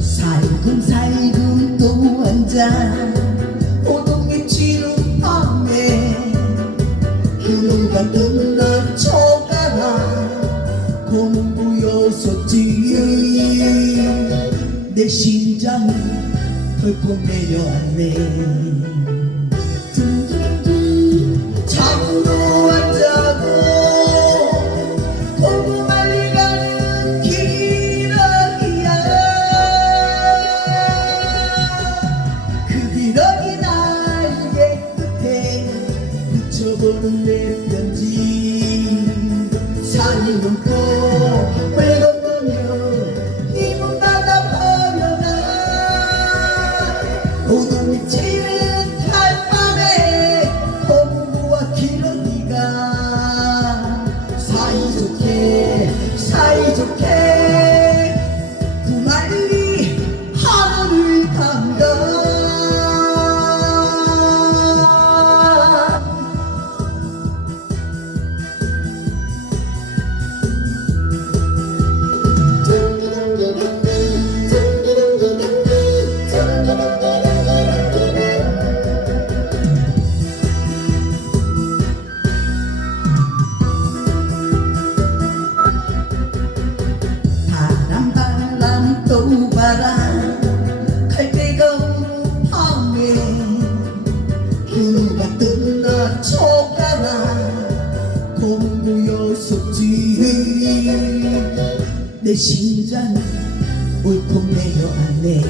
살금살금 또 앉아. 오동에 밤에 그누가 뜬날 촉가 내 심장이 덜컥 내려왔네. 잠도 안 자고 공부 빨리 가는 기러기야. 그 기러기 날개 끝에 붙여보는 내 편지. 산이 넘고 사이 공부였었지. 내 심장이 울컥 내려앉네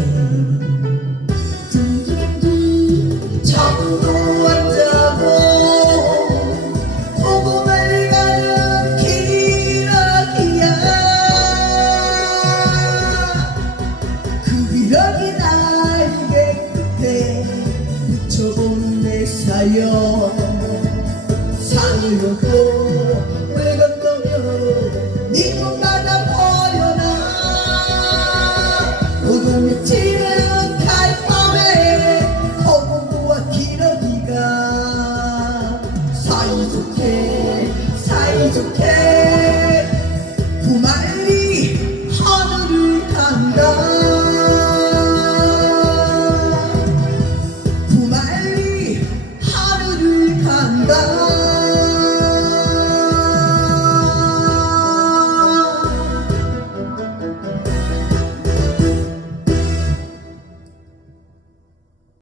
잠도 안 자고 고구마를 가는 기러기야. 그 기러기 날개 끝에 붙여보는 내 사연. 왜 Di ko na napoyo na Huwag ang